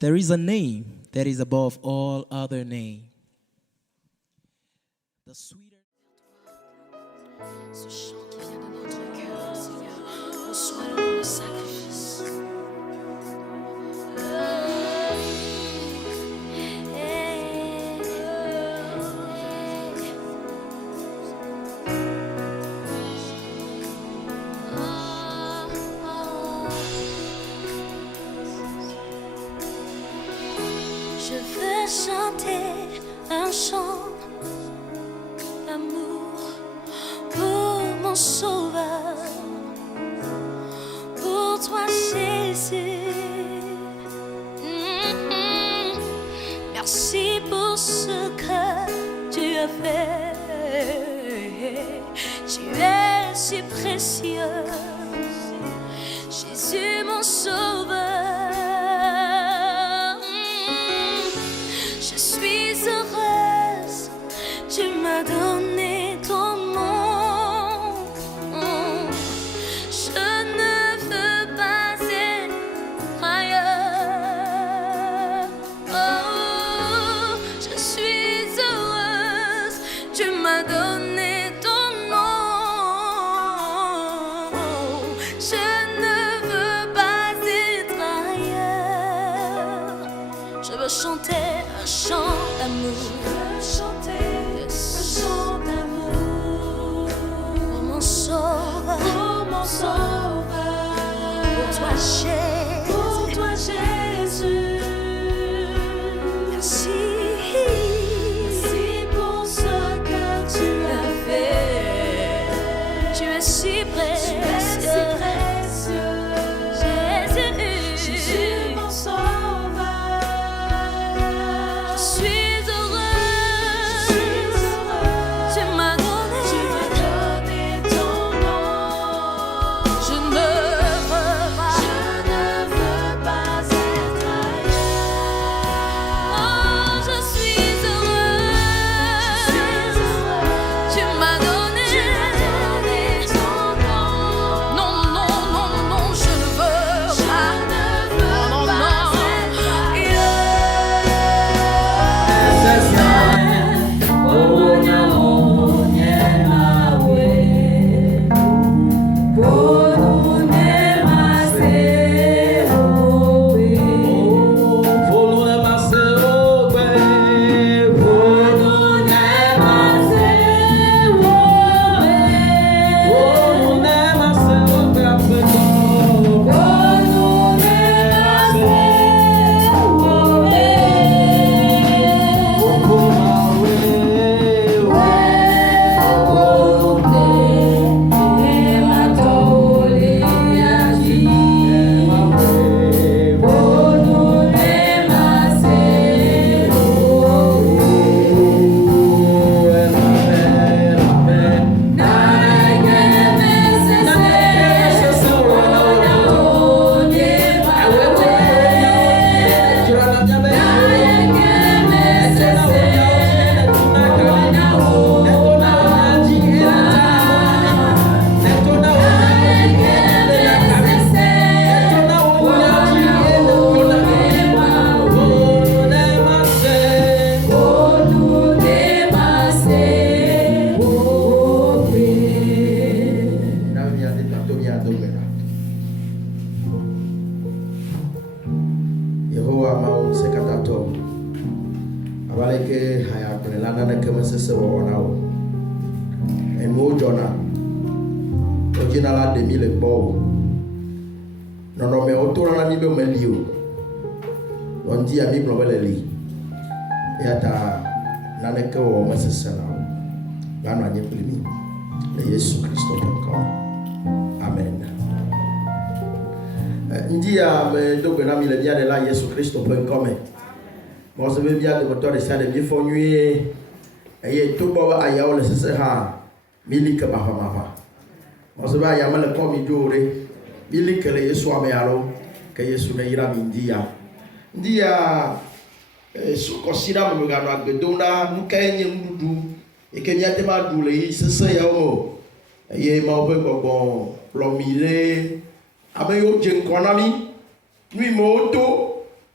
There is a name that is above all other name. The sweeter. Ce chant qui vient de notre cœur, Seigneur, reçois-le dans le sacrifice. Je veux chanter un chant d'amour pour mon Sauveur, pour toi Jésus. Merci pour ce que tu as fait. Tu es si précieux, Jésus mon Sauveur. Je suis heureuse, tu m'as donné ton nom. Je ne veux pas être ailleurs. Oh, je suis heureuse, tu m'as donné ton nom. Je ne veux pas être ailleurs. Je veux chanter un chant d'amour. Pour mon Sauveur, pour toi Jésus, merci pour ce que tu as fait. Tu es si précieux, Jésus mon Sauveur. Je suis heureuse, tu m'as donné ton nom. Je ne veux pas être ailleurs. Oh, je suis heureuse, tu m'as donné ton nom. Non, non, non, non, je ne veux pas. Non, non, non. Yehowa mau sekatato abaleke haya kunelana na kama sese wonao emu jona ojina la de mille bo nono me otora na mibe melio ondi a miblo beleli yata naneke wo masese na bana nyepulimi na Yesu Kristo kwa amen. Ndia me dogo na mile bia de la Yesu Kristo .com. Mo se be bia de motor de sale mi fo nwie eye to bo aya o le sese ha milika ba fa ma fa. Mo se ba ya male ko mi jore milika le Yesu ame alo ke Yesu na ira mi ndia su ko sira mo ga no agbedona nu ka enye ndudu e ke nya te ma du le sese ya o eye ma o be gbogbo plomire abe yo je nkonami nui moto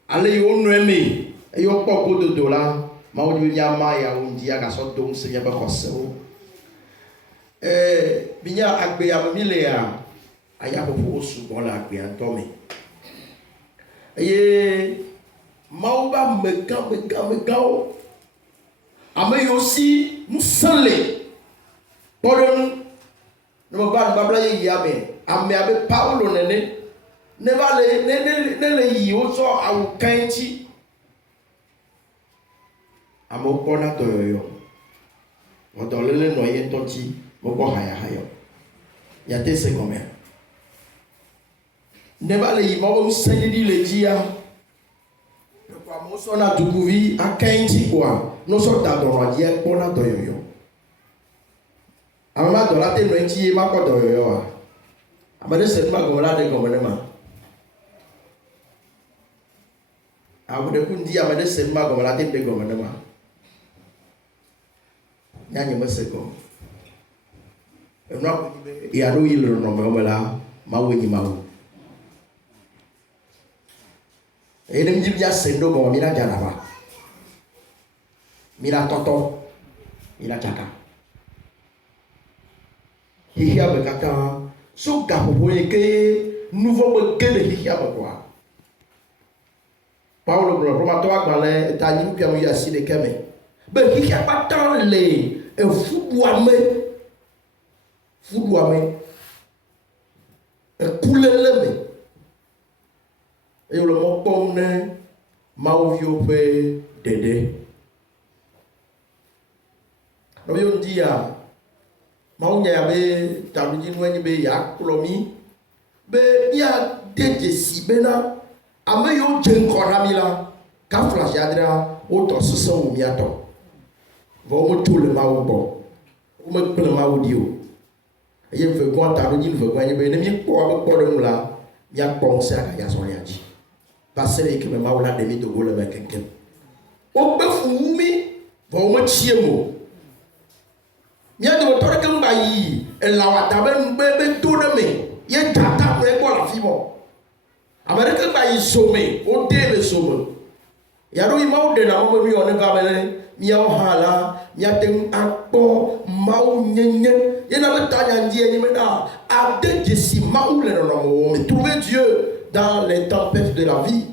ale ale yo nueme yo kpɔko dodo la mawo di miama ya wo ndi agasɔ dom se miabe xɔsewo minya agbea me mi lea ayaƒoƒowo sugbɔ le agbea ŋutɔ me eye mawo be amegãwo ame yiwo si ŋusẽ le kpɔ ɖe ŋu ne meva nubabla yeyea me ame abe Paulo nene ne va le ne le yi wotsɔ awu kã ŋuti amewo kpɔna dɔyɔyɔ dɔléle nɔ ye ŋutɔ ŋuti mekpɔ hayahaya miate se gɔmea ne va le yi mawo be ŋusẽɖiɖi le dzia amewo sɔna dukuvi aka ŋuti koa ne wosɔ da dɔnɔa dzia kpɔna dɔyɔyɔ ame ma dɔ la te nɔ ŋuti ye makpɔ dɔyɔyɔa ame ɖe se nu ma gɔme la ɖe gɔme ne ma ame ɖe ku ŋdi ame ɖe se nu ma gɔme la te ɖe gɔme ne ma nyanye me se gɔme enua ko nyi be yaɖo yi le nɔnɔme me la mawo nyi mawo eye ne mi bia se ŋɖo gɔme mi na dzana va mi na tɔtɔ mi na tsaka xixia me katã so gaƒoƒo yi ke nuvɔ me ge le xixia me koa Paulo gblɔ Romatɔwo agbalẽ ta nyinukua me yi asi ɖeka me be xixia kpatã le efuɖuame ekuléle me eye wòle mɔ kpɔm ne mawuviwo ƒe ɖeɖe nɔviwo ŋdia mawu nya be taɖodzinue nye be yeakplɔ mi be miade dzesi bena ame yiwo dze ŋkɔ na mi la kaflashi adrea wotɔ sesẽ wu miatɔ vɔ wometso le mawu gbɔ womegble mawu ɖi o eye vegɔa taɖodzinu vegɔa nye be ne míekpɔ abe kpɔɖeŋu la míakpɔ ŋusẽ agaya zɔlia dzi va se ɖe yi ke me mawu la ɖe mi dogo le me keŋkeŋ wogbe fu wu mi vɔ wometsie mo mía dometɔ ɖeke ŋgba yi elã wata be do ɖe me ye dzata ƒe gbɔ le afi mɔ ame ɖeke ŋgba yi some wode le some yaɖo yi mawu ɖena mɔ be miwɔ ne va be ne míawo hã la míate ŋu akpɔ mawu nyenye yena be tanya ŋdi enyi mena ade dzesi mawu le nɔnɔmewɔ me trouver Dieu dans les tempêtes de la vie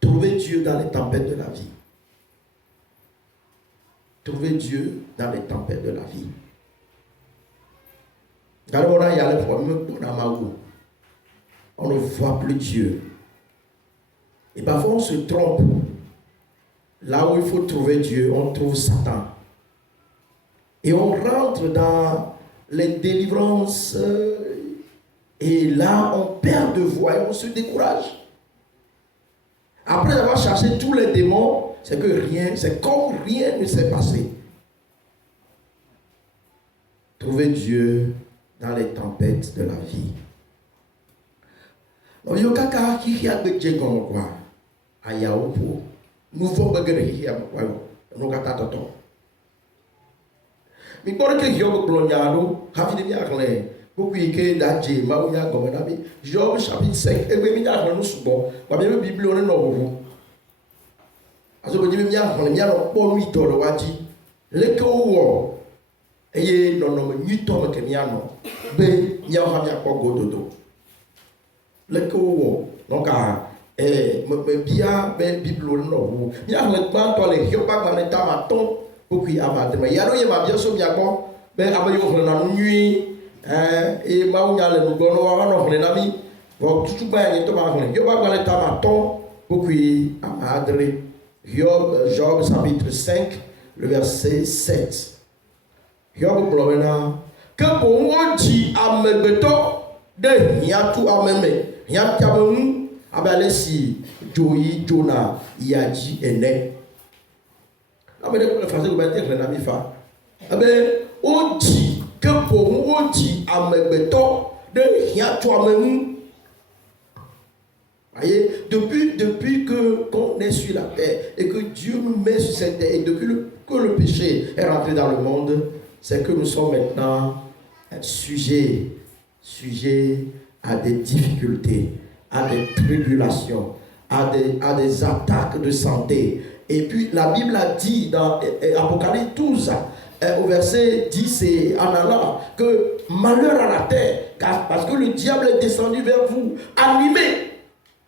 trouver Dieu dans les tempêtes de la vie trouver Dieu dans les tempêtes de la vie. On ne voit plus Dieu. Et parfois on se trompe. Là où il faut trouver Dieu, on trouve Satan. Et on rentre dans les délivrances et là on perd de voix et on se décourage. Après avoir cherché tous les démons, c'est comme rien ne s'est passé. Trouver Dieu dans les tempêtes de la vie. Donc, il y a quelqu'un qui a des gens comme quoi. Ayaopo. Nous voulons que les gens nous gâtent toto. Mais pour que Job gloriano, havi de miarle, beaucoup que d'adje, maouya gomenabi, Job chapitre 5, et bien miarle nous souvent, ma bien Bible on est non. Aso be dimi mia hone mia no kpɔ nu itɔ le wadzi leke wowɔ eye nɔnɔme nyuitɔ me ke mia nɔ be miawo hã miakpɔ gododo leke wowɔ nɔka mebia be Bible nɔ ʋu miaxlẽ gbãtɔ le Hiob agbalẽ tame 5 kpokui ame adre ya ɖo ye mabia so mia gbɔ be ame yiwo xlẽna nu nyui eye Mawu nya le nugbɔ ne woanɔ xlẽ na mi vɔ tutugbã ya nye tɔ ma xlẽ Hiob agbalẽ tame 5 kpokui ame adre Job chapitre 5, le verset 7. Job gblɔ bena ke boŋ wodzi amegbetɔ ɖe hiãtu ame me hiãtia be ŋu abe ale si dzo yi dzona yia dzi ene. Ame ɖe kple fase gbe te xlẽ na mi fa. Abe wodzi ke boŋ wodzi amegbetɔ ɖe hiãtu ame ŋu. Voyez, depuis qu'on est sur la terre et que Dieu nous met sur cette terre et depuis que le péché est rentré dans le monde, c'est que nous sommes maintenant sujets à des difficultés, à des tribulations, à des attaques de santé. Et puis la Bible a dit dans Apocalypse 12, au verset 10 et en allant, que malheur à la terre, parce que le diable est descendu vers vous, animé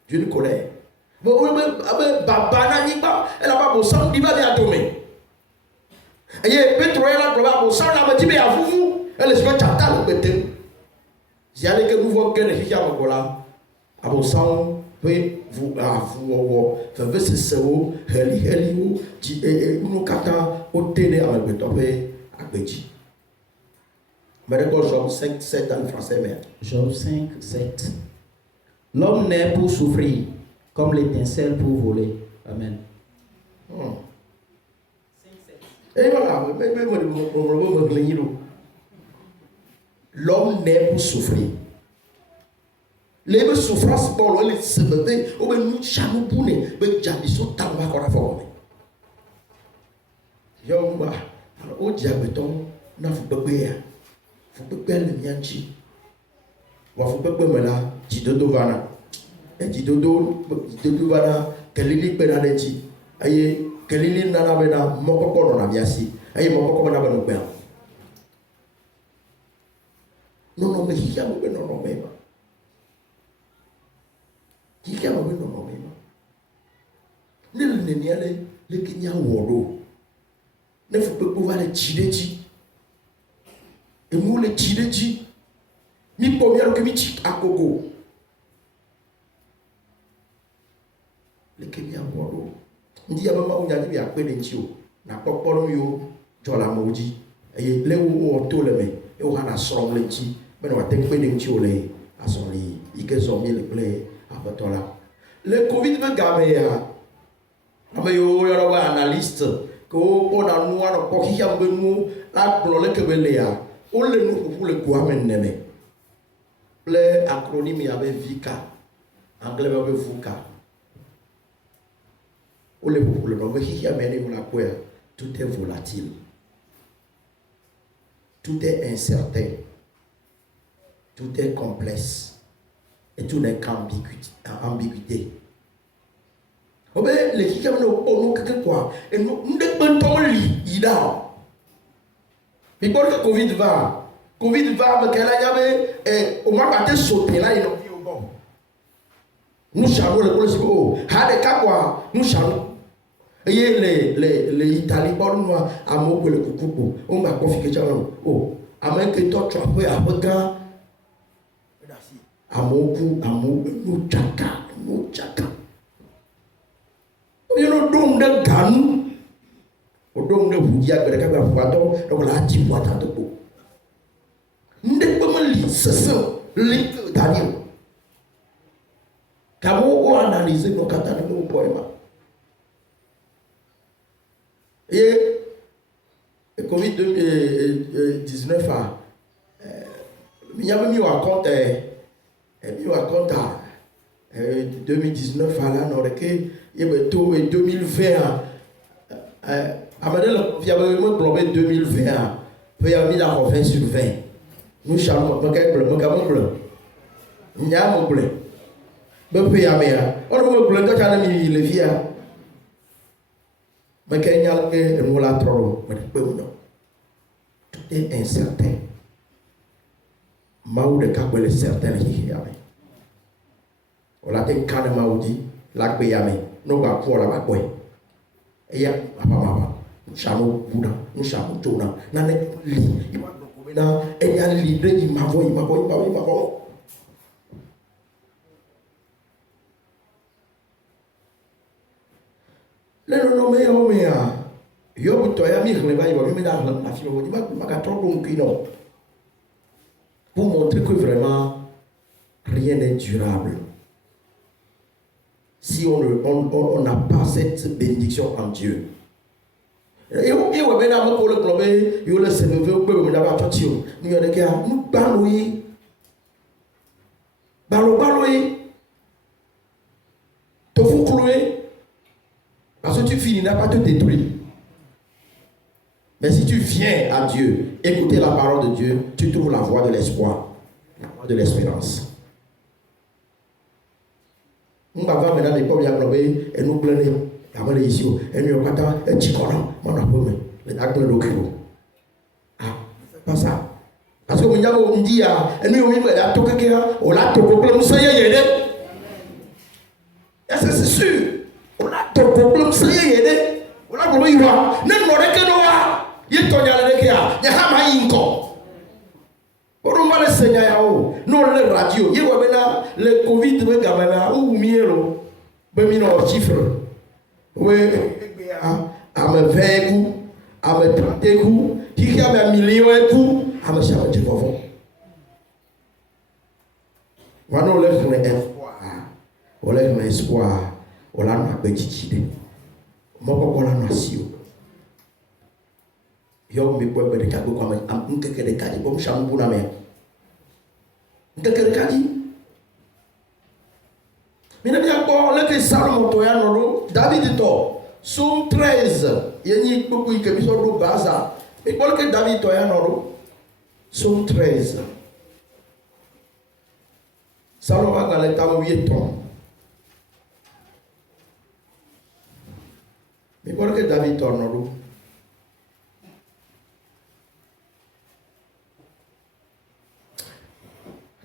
d'une colère. Job 5, 7 dans le français, mais. Job 5, 7. L'homme naît pour souffrir, comme l'étincelle pour voler. Amen. Et voilà, l'homme naît pour souffrir. Les souffrances pour les se lever, ou bien nous chamons pour les jambisons tamba qu'on a formé. Yomba, au diabeton, n'a faut pas payer. Faut pas payer le mianchi. Ou faut pas payer là, jidodo vana. Et jidodo vana, kelili penaleti. Aye, kelili nana bena, moko kono na biasi. Aye, moko kono na beno ben. Non, mais il y a un non, mais. Il y a un non, mais. Ne le le Kenya woro. Ne faut pas pouvoir le tirer. Et nous le tirer. Mi première que mi tic à Coco. Le Kenya woro. On dit à maman on a dit à Pédentio. Na pas pour yo jola maudit. Et les où on le met. Et on a son le ti. Mais on a été Pédentio les à son lit. Il que son le play à votre là. Le Covid veut gamer. Mais yo y a un analyste. Que on a nous à pour qui a besoin la pour le que veut on le nous pour le quoi maintenant. Le acronyme il y avait VICA. Anglais il y avait VUCA. On le pour le nom qui a mené la quoi. Tout est volatile. Tout est incertain. Tout est complexe. Et tout n'est qu'ambiguïté. Oh ben, les qui ont nous quelque quoi. Et nous ne pouvons pas lire. Mais quand le Covid va, mais qu'elle a avait, au moins, quand elle sauté là, ils ont vu au bon. Nous charlons le police. Oh, à des cas quoi, nous charlons. Et les Italiens, nous à mot le coucou. On m'a confié que oh, à moins que toi, tu as pris à regard. Amoku, nous chaka. You know, don't the gun or don't the Wudia, but I can't have water, or Lati water the book. Ndepomali, so link Daniel. Camo analyse no catano poema. Et Covid-19 a. Il y avait mis à compte. Et puis, à compte 2019, à la Norquet, il y avait tout 2020. Il y avait un globé 2020. Puis, il y a mis la 20 sur 20. Nous charmons, nous avons bleu. Nous avons bleu. Nous puis, il y a mis. On a bleu, quand on a mis les vies. Mais quand il y a un mot là, trop. Tout est incertain. Maou de Kabel est certain qui y a. On a été calme maudit, la payame, nous va pour la bague. Et ya, papa, nous chamons Bouddha, nous chamons Tona, n'a n'est li, il m'a trouvé là, et il y a l'idée, il m'a vu. Le nommé Omea, yo, toi, ami, je ne vais pas y voir, mais dans la fille, il m'a trop long qui non. Pour montrer que vraiment rien n'est durable. Si on n'a pas cette bénédiction en Dieu. Et on va bien pour le club, il le se lever au peu, mais d'abord attention. Nous avons nous baloui. Te fous clouer. Parce que tu finiras pas te détruire. Mais si tu viens à Dieu, écouter la parole de Dieu, tu trouves la voie de l'espoir, la voie de l'espérance. On va voir maintenant des pommes, il y a globé, et nous prenons, avant les ici, et nous avons un petit collant, mon appel, les actes de l'occupe. Ah, pas ça. Parce que on dit, et nous, on a tout quelqu'un, on a tout complet, nous sommes yédés. Est-ce que c'est sûr? On a tout complet, nous sommes yédés. On a compris, nous avons que nous avons, il y a ton yalé qui a, il y a un inco. Pour nous, le Seigneur, nous, le radio, il y a maintenant le Covid, le Gamana, ou Mielo, Bemino, chiffre. Oui, à me 20 coups, à me 30 coups, qui a un million de coups, à me charger de vous. Voilà, on a un espoir. On a un espoir. On a un petit idée. On a un nation. Yo me poe be kago kwa am nkeke de kaji bom shambu na me nkeke de kaji mina bia ko le ke Salomon to ya no David to Somme 13 yeni beaucoup ke biso do baza e ko le ke David to ya no Somme 13 Salomon ga le tawo 8 ans me ko le ke David to no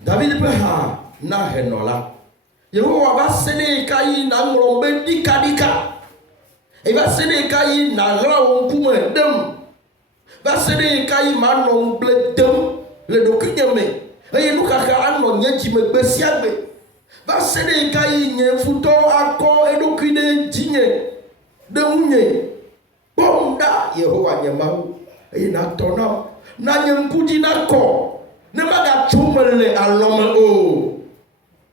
David peut na henola. Yehowa va sene kai na ngombe dika. E va sene kai na rawo kuma dem. Va sene kai ma no ble dem le dokunyeme. E luka ka anno nyeji me besiagbe. Va sene kai nye futo ako e dokine jinye. De unye. Bonda Yehowa nyemawu. E na tona na nyempudi na ko. Ne maga chumele alome o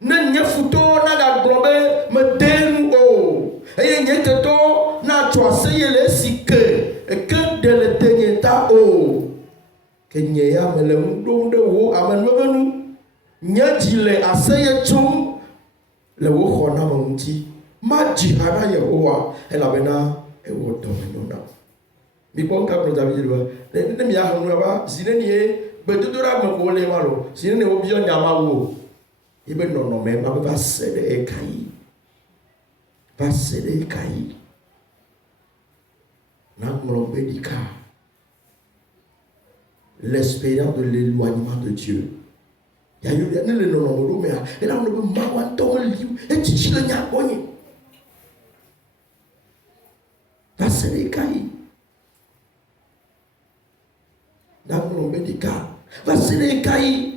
ne nyefuto na ga globe me denu o eye nyeketo na twase yele sike e ke de le tenyeta o ke nyeya mele ndo de wo amenwenu nyejile aseye chum le wo khona monti ma jihana Yehowa elabena e wo domenona mi bonka pro David ba ne mi ya hanu ba zinenie Bedudura me ko le malo sine ne obi onya mawo ibe no me ma ba sede e kai na mlombe dika l'espérance de l'éloignement de Dieu ya yo ne le no no me e na no be ma wan to liu e chichi le nya konye ba sede kai na mlombe dika va sene kai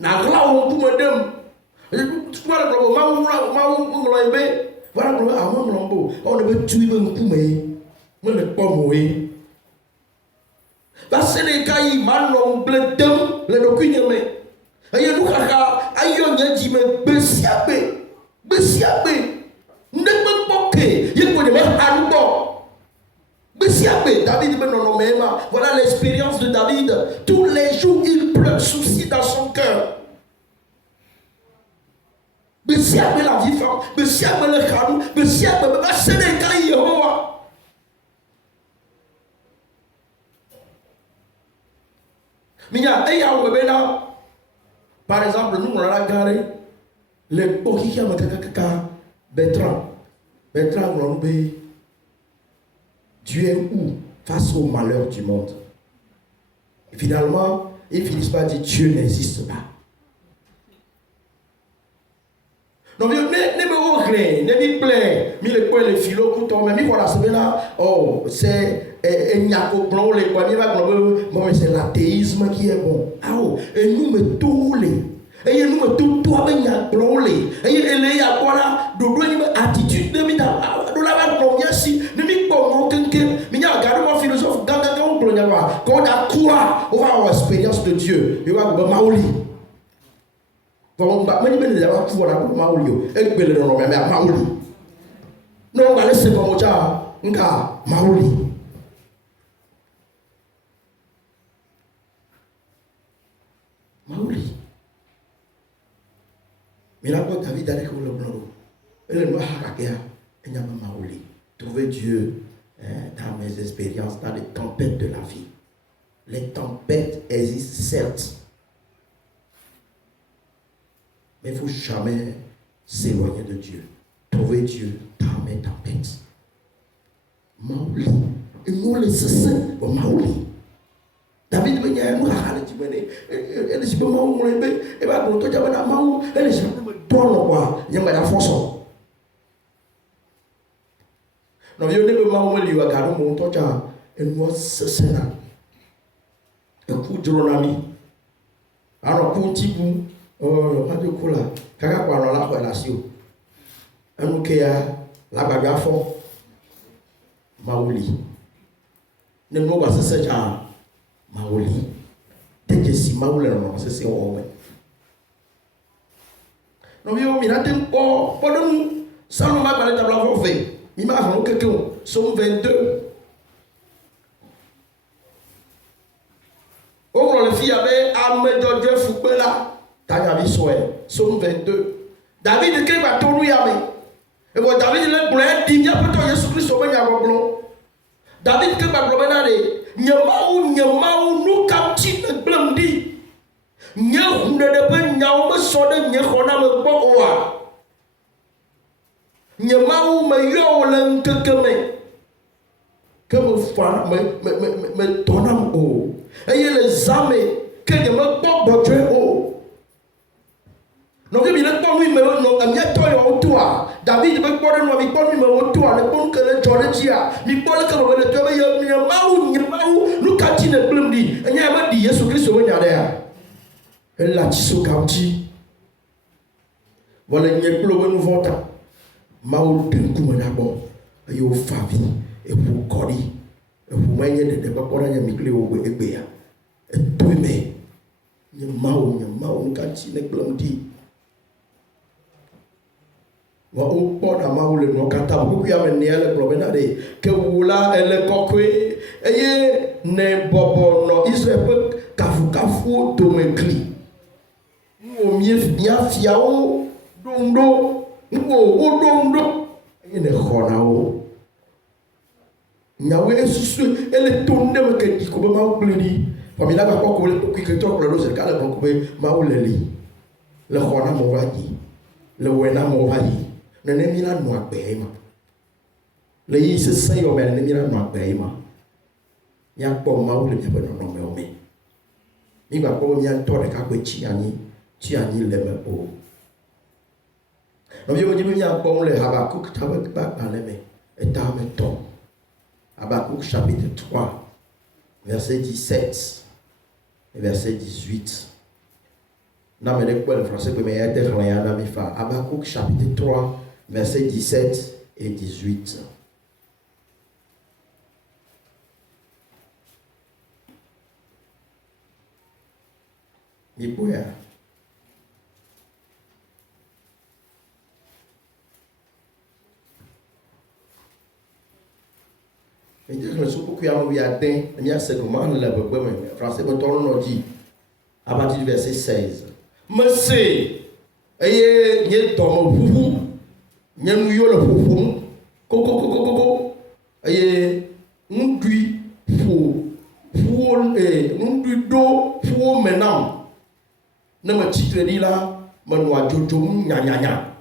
na glawo kuma dem tuwala ko ma ngolo ibe wala ko awon lombo o be tuibe nkume mo le pomo we va sene kai ma no ble dem le dokunyeme aye du kaka ayo nyaji me besiabe ndekbe poke yeko de me hanubo. David voilà l'expérience de David. Tous les jours, il pleure souci dans son cœur. Besiabe la vie femme, besiabe le khanou, besiabe ba sene kai Yehowa. Minya eya webena. Par exemple, nous on a regardé les poki ma kaka Bertrand Lombe. Dieu est où face au malheur du monde? Et finalement, ils finissent par dire Dieu n'existe pas. Non, mais ne me regrette, ne me plaît, mais le point, le philo, mais voilà, c'est là, oh, c'est un nyako blanc, les poignets, c'est l'athéisme qui est bon. Ah, oh, et nous me tourner. Et nous me tourner, et il y a quoi là, de attitude de mida, de la combien si, de mi comme quelqu'un, mais il y a un philosophe, quand on a quoi, on va avoir l'expérience de Dieu, il va avoir Maoli. Bon, mais il y a un pouvoir à Maoli, et il y a un Maoli. Non, on va laisser comme ça, Maoli. Maoli. Mais là, quand David a dit que le blanc, il est noir à guerre, il n'y a pas Maoli. Trouver Dieu dans mes expériences, dans les tempêtes de la vie. Les tempêtes existent, certes. Mais il ne faut jamais s'éloigner de Dieu. trouver Dieu dans mes tempêtes. Maouli. Et nous les cessons au Maouli. David veut dire, nous allons dire, et les gens vont me lever, et va pour toi, tu vas dans Maou, et les gens me donnent quoi, il y a la force. Non, il y a des moments où il y a des moments où il y a des moments où il y a des moments où il y a des moments alors pour petit bout pas de cola kaka kwa no la relation anu ke ya la baga fo mauli ne no ba se ja mauli teke si mauli no se se o me no bio mi na tem po dum ça no ma ba le tabla fo fe mi ma ha no quelqu'un Somme 22. On le fit avec Ahmed Dieu Foukbela. T'as Somme 22. David qui va tout lui amener. Et voilà David le blé digna peut-être Jésus Christ au banya blanc. David qui va promener nyamaou nous capti le blanc dit. Nyau ne debe nyau me sode nyekona me bo oa. Nyamaou me yo l'enkekeme. Que me tonam o. Et les âmes que ne me pas battre o. Non que il ne pas lui mais non amia toyo autour. David me pas non mi pas lui mais autour ne pas que le Georgia. Mi pas que le toyo nyamaou nous katine blumdi. Et nyama di Jésus Christ o nyare. Elle la tiso kamti. Voilà nyeklo nous vota. Maou tenku menabo. Yo favi. Et pour Cori, et pour moi, il y a des papes qui ont mis au Ebea. Et tout, mais il y a Mao, quand il est blondé. Au port à Mao, le nom Kata, beaucoup y a mené à la promenade, que vous là, elle est coquée, et ne bobo, non, Israël peut kafu, domekli. Au mieux, bien fiao, dondo, dondo, et ne honao. Nyawe susu ele tonde me ke di ko be ma obleli famila ba ko le ko ke to ko lo se ka le ko be ma oleli le khona mo waji le wena mo waji ne ne mi na no agbe ma le yi se se yo me ne mi na no agbe ma ya po ma ole mi be no me o me ni ba ko nya to re ka ko chi ani le me o no yo ji mi nya po le Habakuk ta ba le me et ta me to Habakkuk chapitre 3, verset 17 et verset 18. Non, mais le français peut m'aider à faire. Habakkuk chapitre 3, verset 17 et 18. Nipoya. Mais je me suis beaucoup atteint, il y a segment le français, mais on dit à partir du verset 16. Monsieur, ayez n'y ton foufou, n'y a mouillot le foufou, coco, ayez nous lui fou, nous lui do, fou maintenant. Ne me titre dit là, me noie jojo, nya.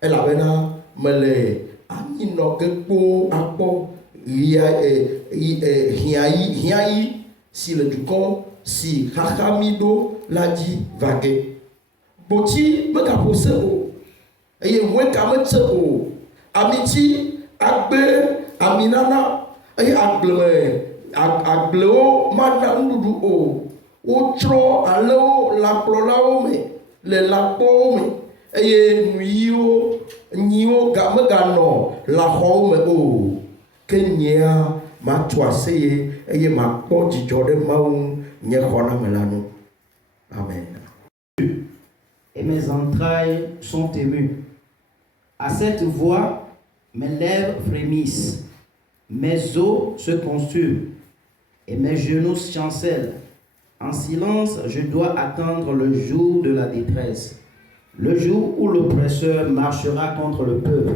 Elle avait là, me les amis no que pour appo. Hiaï, si le ducon, si Hachamido l'a dit vague. Boti, me capose o. Eye mwen kamet o. Amiti, agbe, aminana, eye agleo, manandudu o. Outro, aleo, la plolao me, le lapo me. Eye nio, gamegano, la home o. Kenya ma toaseye eye ma poti jode maou nye khona melano. Amen. Et mes entrailles sont émues. À cette voix, mes lèvres frémissent, mes os se consument et mes genoux chancellent. En silence, je dois attendre le jour de la détresse, le jour où l'oppresseur marchera contre le peuple.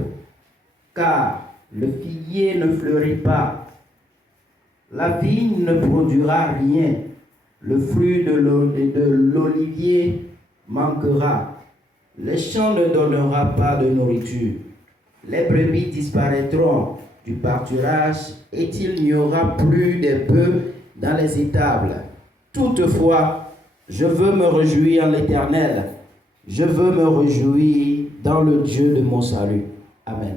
Car le figuier ne fleurit pas, la vigne ne produira rien, le fruit de l'olivier manquera, les champs ne donnera pas de nourriture. Les brebis disparaîtront du pâturage et il n'y aura plus de bœufs dans les étables. Toutefois, je veux me réjouir en l'Éternel. Je veux me réjouir dans le Dieu de mon salut. Amen.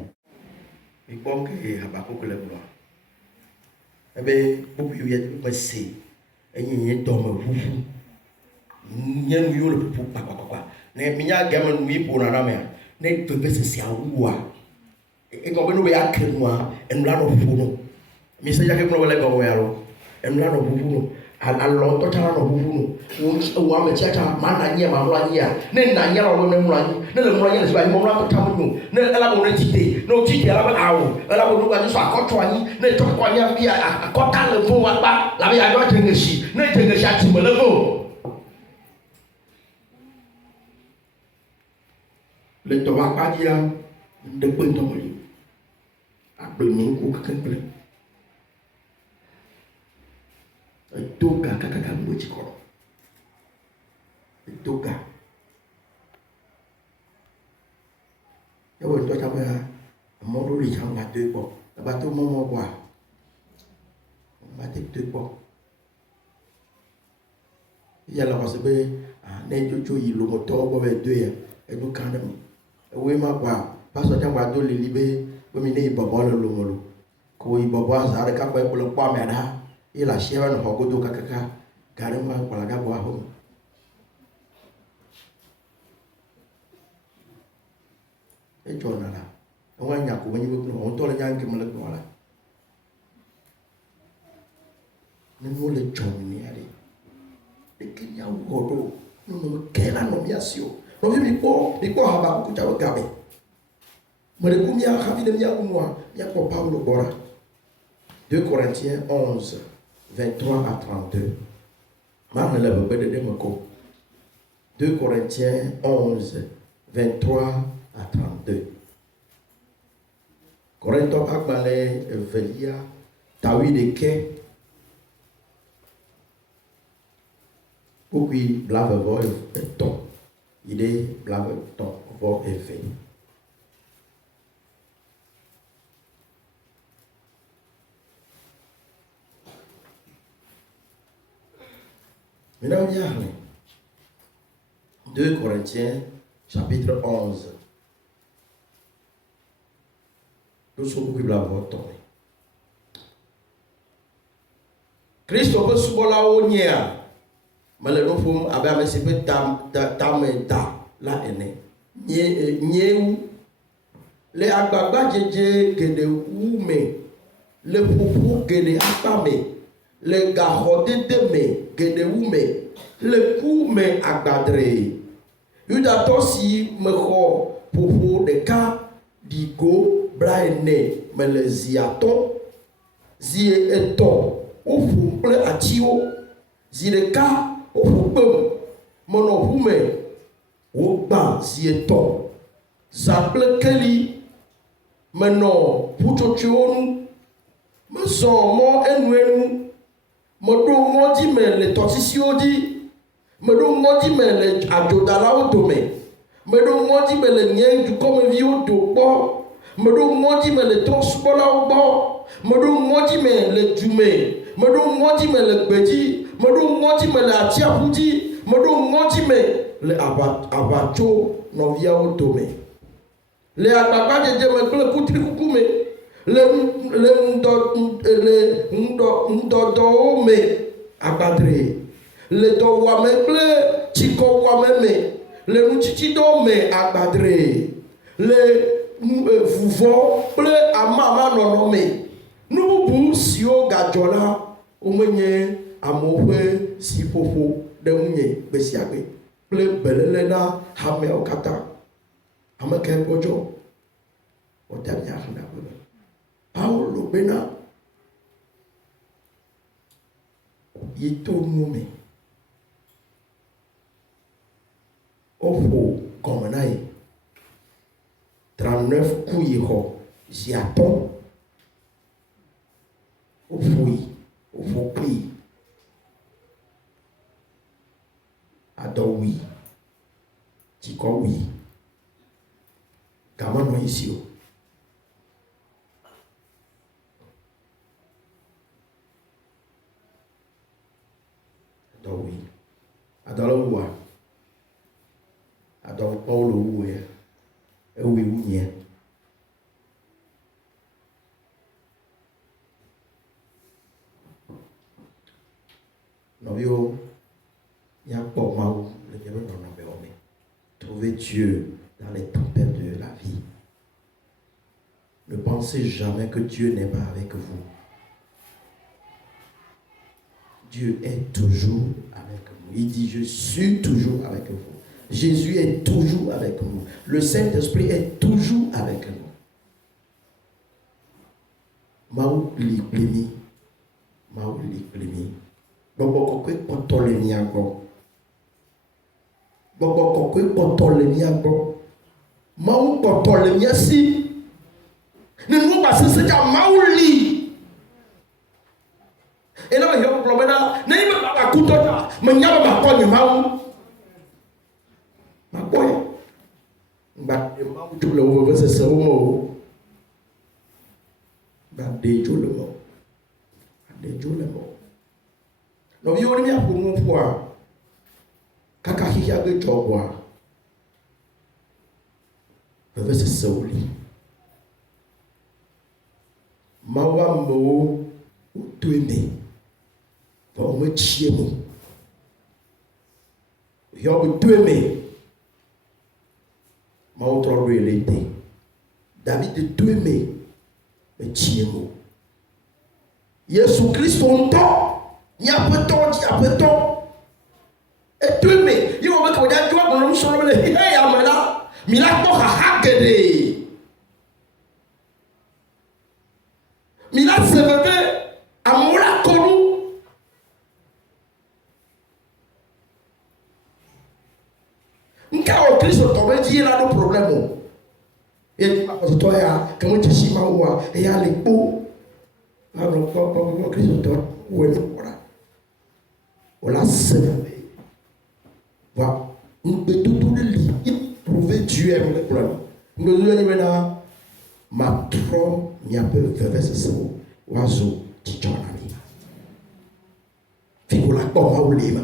Alors to tara no bubu no wo am chiata ma na nyia ma mla nyia ne na nyia ro ne mla nyi ne le mla nyia le so mo mla to tamu ne ela bo ne tite no tite ela ba awo ela bo no ga so akoto anyi ne to ko nya bi akota le fun wa pa la bi ajo tengeshi ne tengeshi ati mo le fun le to wa pa dia de pe to mo li agbe mo ko kakle Toga kakaka mbochi koro. Toga. Yawo ndo chaba amoro ri changa tepo. Ba to momo kwa. Ba te tepo. Ya la wasebe ne jojo yi lo moto bo be do ya. E du kanam. E we ma kwa. Paso changa do lilibe bo mi ne bobo lo lo lo. Ko yi bobo azare ka kwa ko kwa me da. Il a chié no hogodo kakaka carrément pour la gabo aho e jona la o nya ko wenyi ko on to la nyanke mo la ko la ne mo le joni ari e kenya godo no kela no miasio no mi ko haba ku tawo gabe mo le kumia havi de mia kumwa ya ko Paulo bora 2 Corinthiens 11 23 à 32. 2 Corinthiens 11, 23 à 32. Corinthiens Akbale Velia, Tawi de Ke, Pourquoi blave vo et ton. Il est blave ton vo et fait. Maintenant, on y 2 Corinthiens, chapitre 11. Nous sommes beaucoup la voix. Christ peut soubola au nia. Malheureusement, fum abe ame se peut tam la ene. Nye le agbagba jeje gede ume le pupu gede apame le gahode deme gede ume le kume agbadre yuda si me kho pupu de ka digo braene me le ziaton zie eton ofu ple atio zireka ofu bem mono hume wogba zie ton zaple keli meno putochionu mason mo enuenu modo ngodi me le tosisiodi modo ngodi me le adodala odome modo ngodi me le nye du comme vie odo modo ngodi me le transporla obo modo ngodi me le jume modo ngodi me le gbeji modo ngodi me le atiapuji modo ngodi me le abacho no via odome le agbagba jeje me kle kutri kukume le ndo me agbadre le do wa me kle chiko wa me le nuchichi do me agbadre le vuvo kle amama nono me nubu sio gajola omenye amowe si fofo de munye besiagbe kle belele na hame okata amake bojo otabia hana bebe Paulo bena yito nume ofo komenai 39 kuyiho ziaton ofo pi adowi tikowi kamano isio adɔle wua adɔle kpɔwo le wu ya ewi wu nye nɔviwo miakpɔ Mawu le miaƒe nɔnɔmewo me. Trouvez Dieu dans les tempêtes de la vie. Ne pensez jamais que Dieu n'est pas avec vous. Dieu est toujours avec vous. Il dit, je suis toujours avec vous. Jésus est toujours avec nous. Le Saint-Esprit est toujours avec nous. Maou liklemi. Maou liklemi. Bobo kokwe potole niago. Bobo kokwe potole niago. Maou potole niasi. Ne nous pas se qu'à Maouli. Et là, il y a un problème. N'est pas la couteau. Mais il y a ma poigne Maou. Ma poigne. Bah, Maou, tu le vois, c'est ce mot. Bah, déjà le mot. Déjà le mot. Donc, il y a un pour mon poids. Kaka qui a de job. Le verset Saouli. Mawa mo tueme va me chiemo yo tueme ma autre réalité David tueme me chiemo Jésus Christ on temps il y a peu de temps et tueme yo va que ya joie dans le solo le hey amala mila ko hakede Mila se veut amour à connu. Nka au Christ tombé dit là nos problèmes. Et toi ya comment tu sais mawa et ya les beaux. Alors quand Christ toi ouais voilà. Voilà se veut. Voilà. Nous peut tout le lit prouver Dieu est le problème. Nous devons maintenant ma trop mi ape verset so wazo tichona ni figura kwa maulima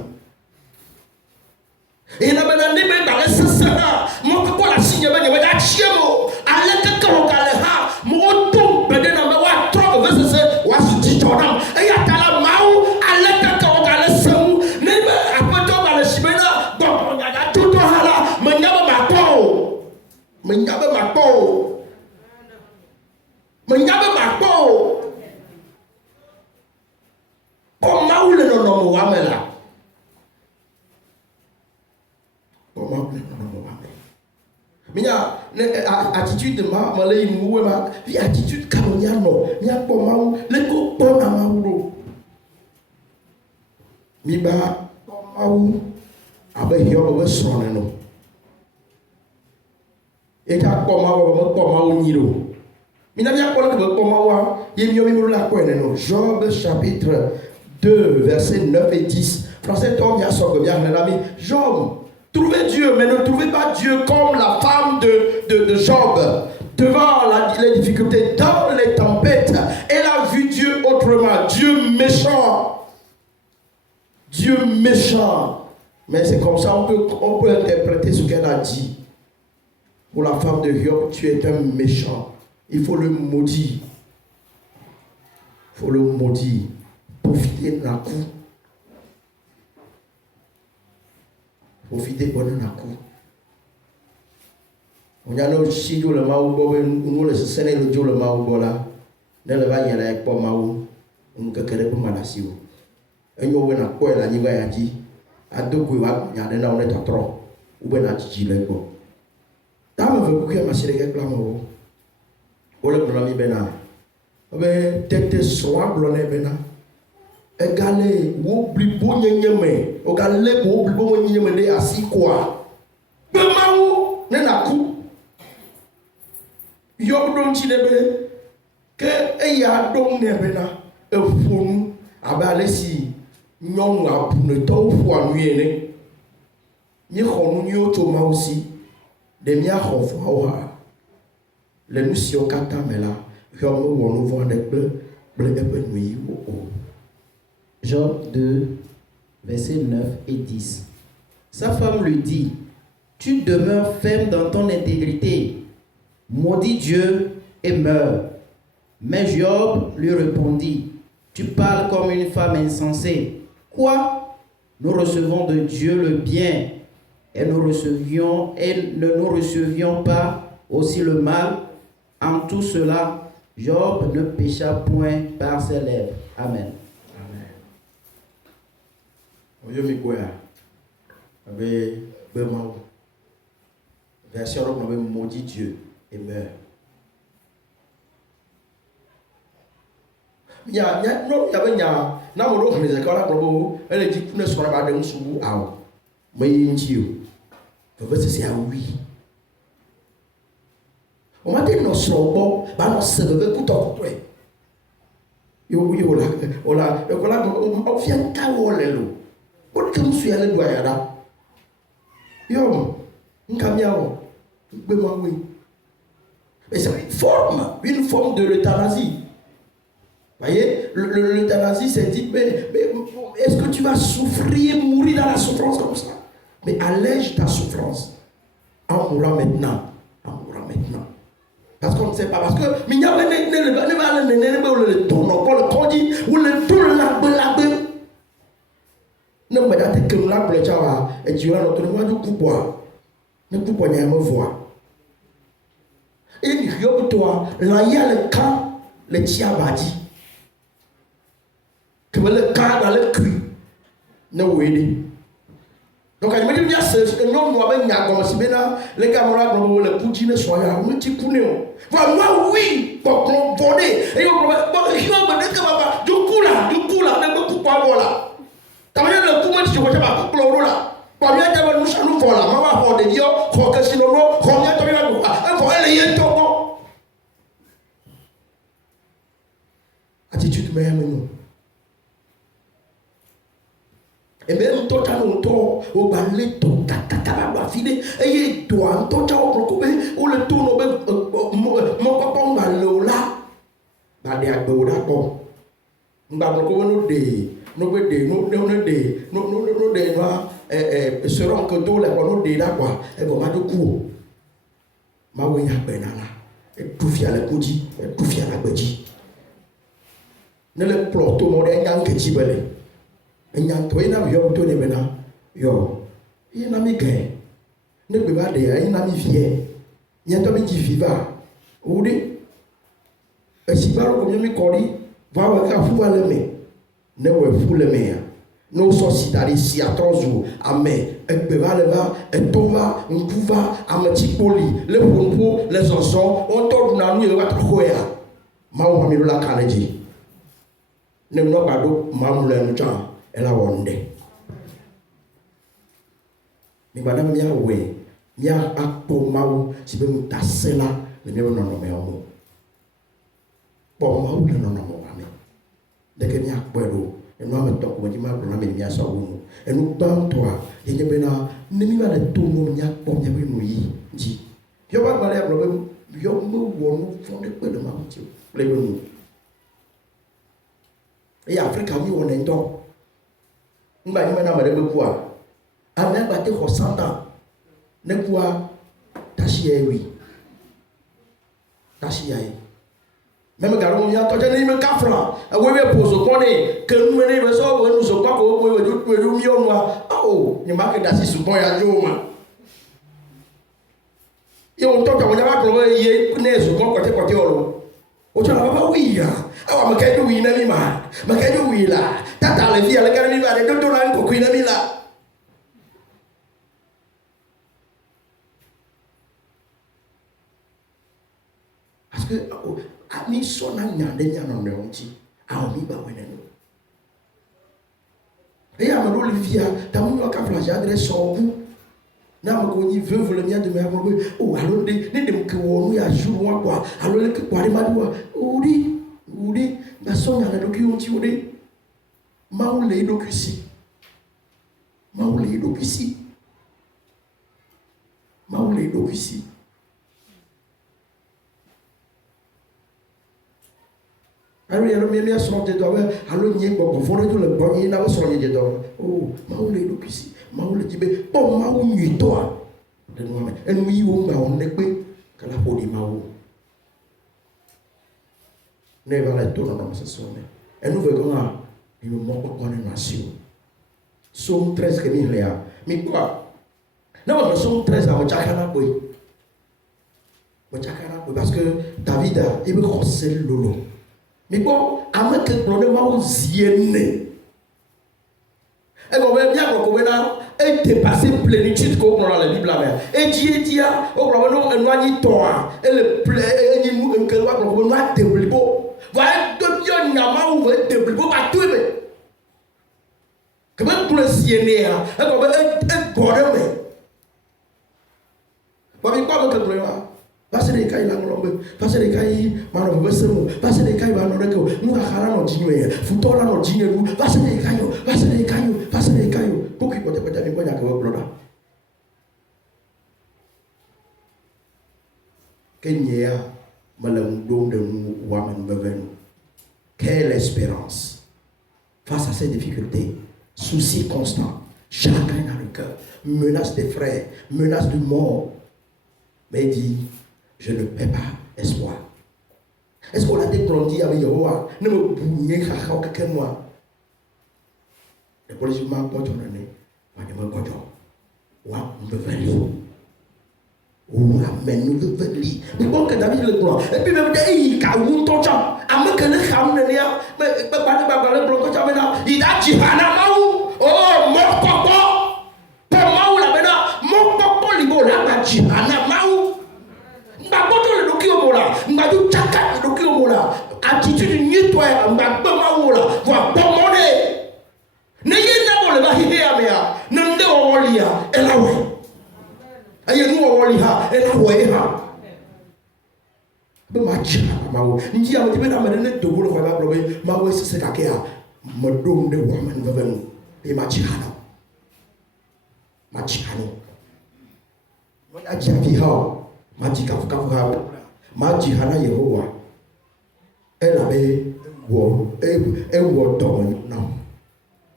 ina bana nibe ba sesana mo ko la signe ba ne ba chiemo ale ka ko ka le ha mo to bede na ma wa trop verset so wazo tichona e ya tala mau ale ka ko ka le semu nibe apoto ba le shibena do nya to hala manyaba ma po Menyabe makpo. Comme Maoule non non Mohamela. Comme Maoule non non Mohamela. Minya attitude de ma lay mouwe ma vi attitude kamonyano nya ko Maou le ko bona Maouro. Mi ba Maou abe yo be sone no. E ta ko Maou nyiro. Job chapitre 2 versets 9 et 10. Français Tom y a son bien mon ami. Job, trouvez Dieu mais ne trouvez pas Dieu comme la femme de Job devant les difficultés, dans les tempêtes. Elle a vu Dieu autrement. Dieu méchant. Dieu méchant. Mais c'est comme ça on peut interpréter ce qu'elle a dit. Pour la femme de Job, tu es un méchant. Il faut le maudire. Il faut le maudire. Profitez de la coup. Profitez de la coup. On y a nos chidios le maou, nous le séné le dieu le maou là. Dans le vaille, il y a un maou. On peut créer pour Malassio. Et nous, on a quoi la niva a dit. À deux coups, il y a des noms de trop. Ou bien à Tiji le go. Dame veut couper ma chérie avec la maou. Ole blami bena obe tete soa blone bena egale wo blibo nyenyeme o gale wo blibo nyenyeme de asikwa be mawu ne na ku yob don chi debe ke eya don ne bena efonu abale si nyonu abune to fu anue ne ni khonu ni o to ma aussi de mi a khofu ha les notions kata mela comme nous voit des bleu Job 2 versets 9 et 10. Sa femme lui dit, tu demeures ferme dans ton intégrité. Maudis Dieu et meurs. Mais Job lui répondit, tu parles comme une femme insensée. Quoi? Nous recevons de Dieu le bien et ne nous recevions pas aussi le mal. En tout cela, Job ne pécha point par ses lèvres. Amen. Amen. Oyomi goya. Avec Bemao. Version robe avait maudit Dieu et meurt. Il y a na mo ro hmeze ka la globo ele di kuna so ba de nsubu awo mo yin ji o to be se a wi o ma de no so bo ba no se be ku to to e yo la e ko la o fi an ka wo le lo o ke nsu ya le do ya da yo nka mi awo gbe ma wi et c'est une forme de l'euthanasie. Voyez, l'euthanasie, c'est dit, mais est-ce que tu vas souffrir, mourir dans la souffrance comme ça? Mais allège ta souffrance. En mourant maintenant. Parce qu'on ne sait pas. Parce que, mais il y a le ton, on dit, ou le ton, non, mais dans tes cœurs, là, pour le tchawa, et tu vas notre moi du coup, ne peux pas y me voir. Et il y a toi, là, il y a le camp, le tiabadi. Que le cas dans le cul ne oui. Donc il me dit bien c'est non nous avons n'y a comme si maintenant les gars m'ont le pouti ne soit là on t'y connaît voilà moi oui pour bonner et on bon il va me dire que du coup là ne me coupe pas voilà t'as vu le coup moi tu vois pas pour là pour bien t'as nous ça nous voilà maman pour de Dieu pour que sinon non combien t'as vu là pour elle y est tout attitude meilleure nous. Et même toi, tu as longtemps, au balai, ton caca, fini, et toi, toi, tu as ou le tour, mon papa, on va là, bah, des agbo d'accord. On va nous seront que tout les bonheurs de d'accord, et bon, ma de coup, ma oui, à Benala, et tout fier la coudi, et tout fier la bedi. Ne le plot, tout le monde est un petit belé. Enyanto ina yo to ne mena yo ina mi gen ne be ba de ina mi vie nyanto mi ji fiva udi esibaro ko mi kori va wa ka fu wale me ne we fu le me ya no so si dari si atrozu ame egbe va le va etova nkuva amatipoli le ponpo les ozon on to na nu e wa troya ma wo mi la kaleji ne no ba do ma mu le nu cha elle a wondé. Mais madame mia we, mia akpo mau si be mutasela, le mia no no me omo. Bon mau le no no mo ame. De que mia akpo ero, e no ame tok mo di ma na me mia so wo. E no ban toa, e nye be na ne mi ba le to mo mia akpo mia be no yi. Ji. Yo ba ba le problem, yo mo wo no fon de pe de ma ti. Le be no. E Africa mi won en to. Ngba ni mena mare bekua ame gba te ko 100 ans ne kwa tashi ewi tashi ai même garo mi ato je ni me kafra we pozo koni ke nu ni be so we nu so pa ko we du mi onu a ni ma ke dasi supon ya jo ma yo to ta wona ba pro ye ne so ko kote oro o cha baba wi ya awa ma ke du wi na mi ma ke du wi la tata le via le garmi va de do la ko kuina mi la parce que a mi so na nya de nya no ne onti a mi ba wena no e ya ma do le via ta mu ka flash adresse so bu na ma ko ni veuve le mia de me amo o alo de ne dem ke wonu ya jour wa kwa alo le ke kwari ma do uri na so nya le do ki onti uri Maoulé d'Okusi. Maoulé d'Okusi. Maoulé d'Okusi. Alors, il y a le même son de doigt. Alors, il y a un bon fond de tout le bon. Il y a un son de doigt. Oh, Maoulé d'Okusi. Maou le dit, bon, Maou nuit toi. Et nous y on n'est pas que la peau de Maou. Ne va la tourner dans ce sommet. Et nous voyons là, il nous manque pas de nation. Somme 13 que nous avons. Mais quoi? Non, nous sommes 13 à Ochakana Boy. Parce que David a il veut croiser le lolo. Mais bon, à moins que le problème a zienne. Et on va bien qu'on et dépasser plénitude comme dans la Bible. Et Dieu dit, au problème, on doit y toi. Et le plaît, et nous, on doit développer. Voilà, que Dieu n'a pas ouvert développer par tout. Comment pour le zienne, et on va être goré. Quoi, mais quoi, le problème? Parce que les cas, il a l'ombre, parce que les cas, il m'a envoyé ce mot, parce que les cas, il va nous dire que nous avons notre dîner, fouton là notre dîner, parce que les cas, parce que les cas, parce que les cas, pour qu'il peut être avec moi, il y a que vous là. Kenya, malheureusement, de nous, Wamen Bevenu. Quelle espérance face à ces difficultés, soucis constants, chacun dans le cœur, menace des frères, menace de mort. Mais il dit, je ne perds pas espoir. Est-ce qu'on a été grandi avec Yahweh? Ne me bouillez qu'à quelqu'un moi. Les policiers m'ont pas donné. Moi, je me dis, wa me venir. Ou amen, nous devons venir. Mais bon, que David le croit. Et puis même, il y a un ton chant. À me que le cham ne l'est pas. Mais pas le bloc cham maintenant. Il a dit, Hanamaou. Oh, mon coco. Pour Maou là maintenant. Mon coco libo là, ma dit, Hanamaou. Attitude nettoyée, m'a pas maoula, va pas monnaie. N'ayez pas le bahia mea, n'en de olia, et la way. Aïe, nous olia, et la way. Mais ma chère, Mao, n'y a pas de manière de vous le voir, Mao, c'est ce qu'il y a. Me donne de woman veven, et ma chère. Ma chère. Moi, à Javiha, ma chère, ma chère, Yehovah. Elle avait non.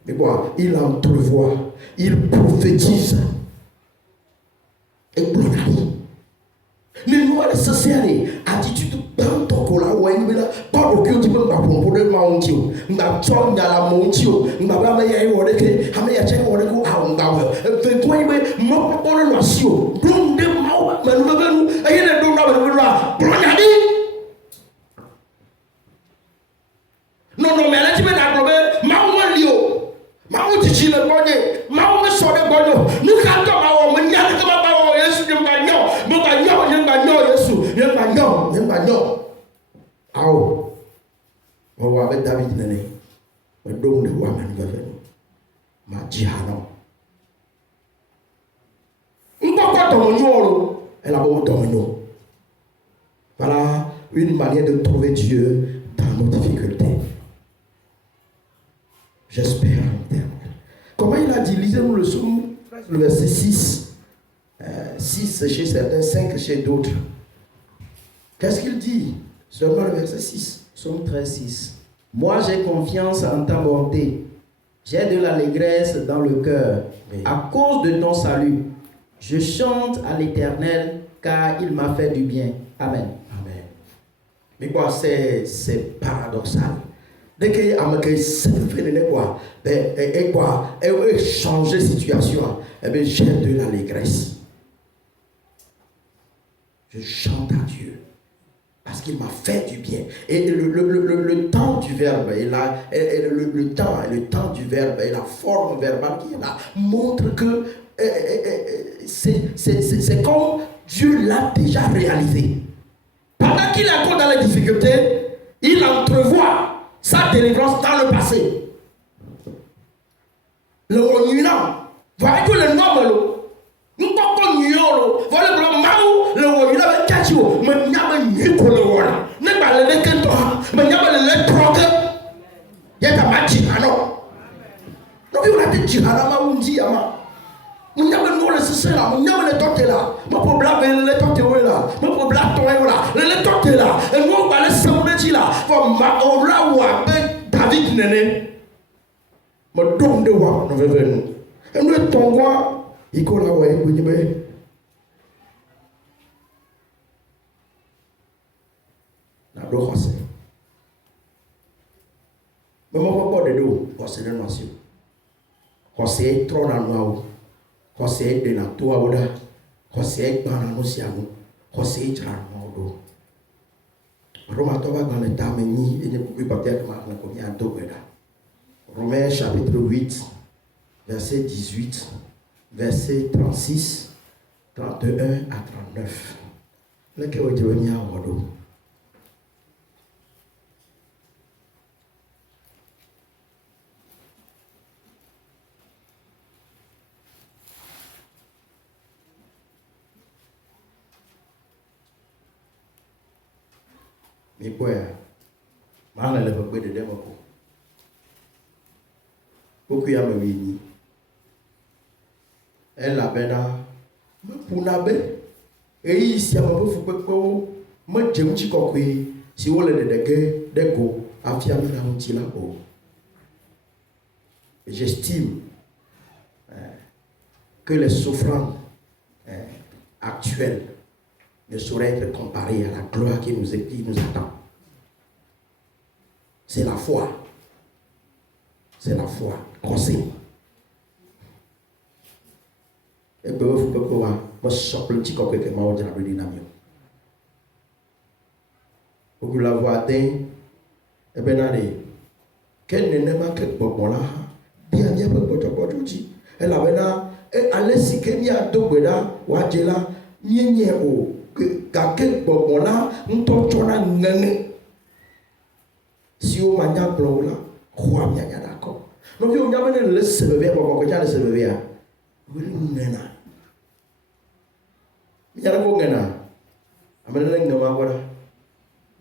Mais quoi, il entrevoit, il prophétise. Et blonari. Mais nous, on est sincère, attitude dans ton collant, ou elle là, pas au cul, tu peux pas pour le maintio. N'a pas de la montio, n'a pas de yaï ou de clé, à mes achats ou de go à un gao. Fait quoi, mais mon pour le nation, blond de mao, mais nous venons, et il est donc là, blonari. Non, mais là, tu peux l'approcher. Maman Lio, Maman Titi le bonnet, Maman sort le bonnet. Nous cantons Maman, mais il y a que ma maman, Yesu, il y a Yesu. Aou, on va avec David Nene. Le don de Waman va venir. Ma djihano. On va pas ton nom, elle a beau ton nom. Voilà une manière de trouver Dieu dans nos difficultés. J'espère en éternel. Comment il a dit, lisez-nous le psaume, le verset 6. 6 chez certains, 5 chez d'autres. Qu'est-ce qu'il dit? Seulement le verset 6. Psaume 13, 6. Moi j'ai confiance en ta bonté. J'ai de l'allégresse dans le cœur. Oui. À cause de ton salut, je chante à l'Éternel car il m'a fait du bien. Amen. Amen. Mais quoi, c'est paradoxal. Dès qu'il y a un fait quoi, et quoi, et changer de situation, et bien j'ai de l'allégresse. Je chante à Dieu parce qu'il m'a fait du bien. Et le temps du verbe est là, et le temps du verbe et la forme verbale qui est là montre que c'est comme Dieu l'a déjà réalisé. Pendant qu'il est encore dans les difficultés, il entrevoit sa délivrance dans le passé. Le Wonyuna, voilà que le nom, nous pas Nyolo, voilà que le Mao, le Wonyuna avec Kachio, mais il y a un Niko le Wona, n'est pas le Lekento, mais il y a le Troque, il y a un Machihano. Donc il y a des Chihana Maundi Ama. Nous n'avons pas le succès là, nous n'avons pas le temps là. Nous n'avons pas le temps là. Nous n'avons pas le temps là. Et nous n'avons pas le samedi là. On va où David Nene. Mais donc de voir, nous venons. Et nous, ton roi, il colle à ouais, oui, mais. La doxa c'est. Mais moi, pas de dos, c'est une nation. C'est trop dans le noir. C'est de la tour. C'est dans la notion. C'est dans le noir. Romains dans le temps, et ne pouvez pas être maintenant combien de temps. Romains chapitre 8, verset 18, verset 36, 31 à 39. Là, que vous dites, il y a un mot. Mais quoi, mal le peu de démon. Beaucoup y a me vini. Elle a bena, me pour nabe. Et ici, à mon faut que me j'aime kokwe. Si vous le dégueu, dégo, affirme la montilla haut. J'estime que les souffrances actuelles ne saurait être comparé à la gloire qui nous attend. C'est la foi. C'est la foi. Conseil. Et bien, il faut que moi, je sois le petit coquet que moi, je vais dire. Pour que la voix atteint, et bien, quel n'est pas que bon là, bien, elle a maintenant, et allez, si qu'il y a deux bêta, ou à là, n'y o. Quelqu'un bon là, nous t'entendons ngane. Si on m'a dit blanc là, quoi bien d'accord. Donc on a mené le lever pour que j'aille se lever. Oui ngana. Il y a le ngana. Amène le ngama voilà.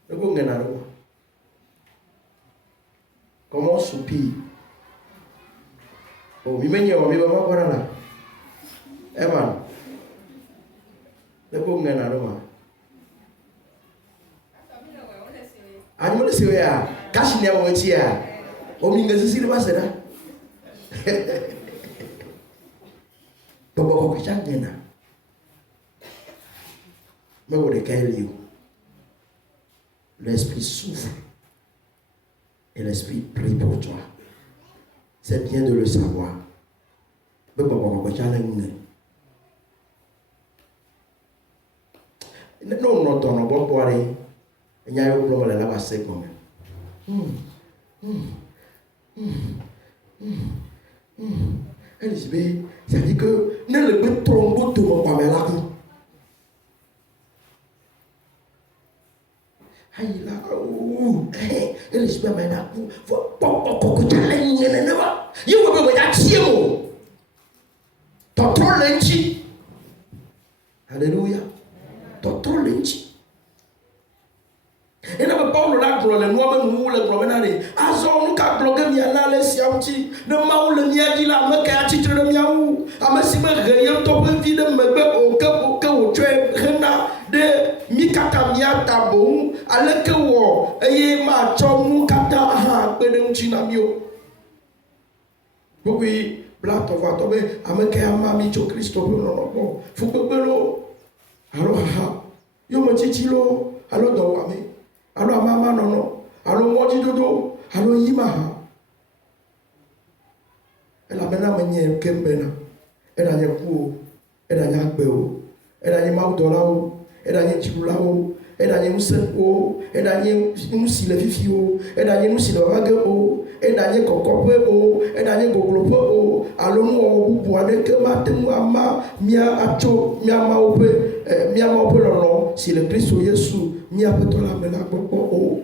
Le ngana là. Comment soupir? Oh, mi menyo mi mama voilà là. Eman. Le ngana là. Ani mo se ya kashi ne mo ti ya o mi ngezi siri ba seda bobo ko changena mais on est l'esprit souffre et l'esprit prie pour toi. C'est bien de le savoir. Bobo ko changena non tono bo poare. Il y a un problème là, là-bas, c'est comme elle dit, ça dit que ne le met trop de mon pas là. Aïe là, elle dit, mais là, faut pas que tu ailles, ne va. Il faut que tu ailles, tu as trop lenti. Alléluia. Tu as trop lenti. Et n'a pas là pour le noir nous le promenade. Azon nous qu'a bloqué mi ala le siamti. De maou le mia dit là me qu'a titre de miaou. A me si me rien top vie de me be au que au tuer rena de mi kata mia tabou. Ale que wo eye ma chom nous kata ha pe de mchina mio. Oui, bla to va tomber a me qu'a mami cho Christo non bon. Faut que belo. Alors ha. Yo me titilo. Alors do wa me. Alors maman non, alors moi dis dodo, alors yimaha. Elle a maintenant mené kembena, elle a nyaku, elle a nyakbeo, elle a nyamaudolao, elle a nyachulao, elle a nyamusenko, elle a nyamusi fifio, elle a nyamusi le rageo, elle a nyakokopeo, elle a nyakoklopo, alors nous boire que matemu ama mia acho mia maope, mia maope non, si le Christ ou Jésus. Ni a pas la mena popo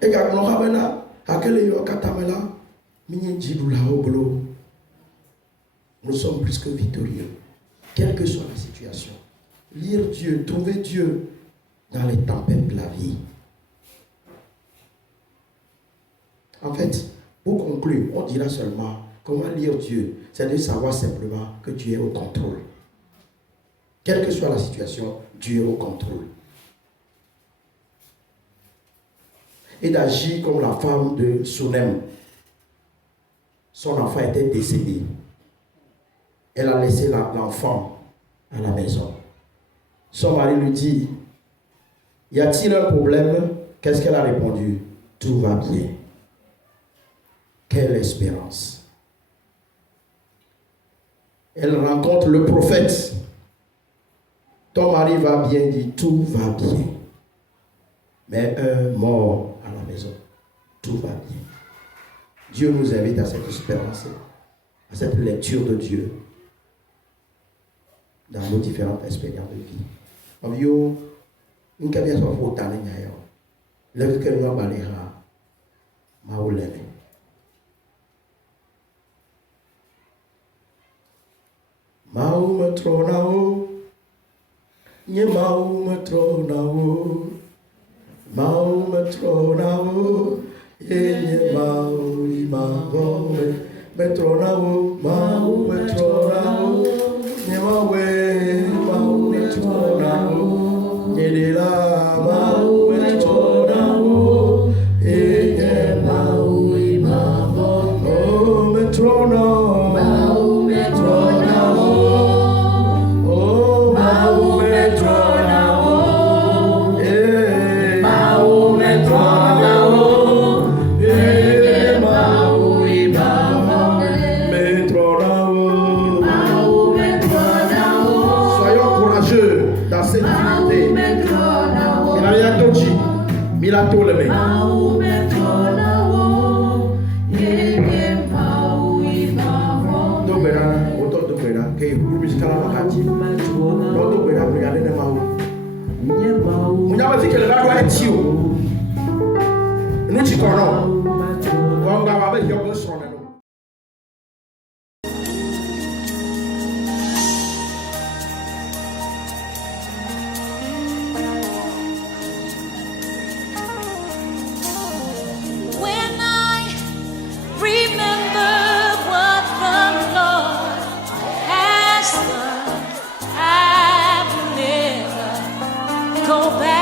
et quand on a mena à quel yo katamela mini djibula oblo. Nous sommes plus que victorieux quelle que soit la situation. Lire Dieu, trouver Dieu dans les tempêtes de la vie. En fait, pour conclure, on dira seulement comment lire Dieu, c'est de savoir simplement que Dieu est au contrôle. Quelle que soit la situation, Dieu est au contrôle. Et d'agir comme la femme de Sunem. son enfant était décédé. Elle a laissé l'enfant à la maison. Son mari lui dit, y a-t-il un problème? Qu'est-ce qu'elle a répondu? Tout va bien. Quelle espérance. Elle rencontre le prophète. Ton mari va bien, dit tout va bien. Mais un mort à la maison, tout va bien. Dieu nous invite à cette espérance, à cette lecture de Dieu dans nos différentes expériences de vie. Obvio, nous avons bien soit autant de nyayo. Le que nous avons baléha, maoulene. Mau metronao, nye mau metronao, mau metronao, nye mau imao, metronao, mau metronao, nye mau metronao, nye dela mau metronao, nye mau imao, oh metronao. Go back.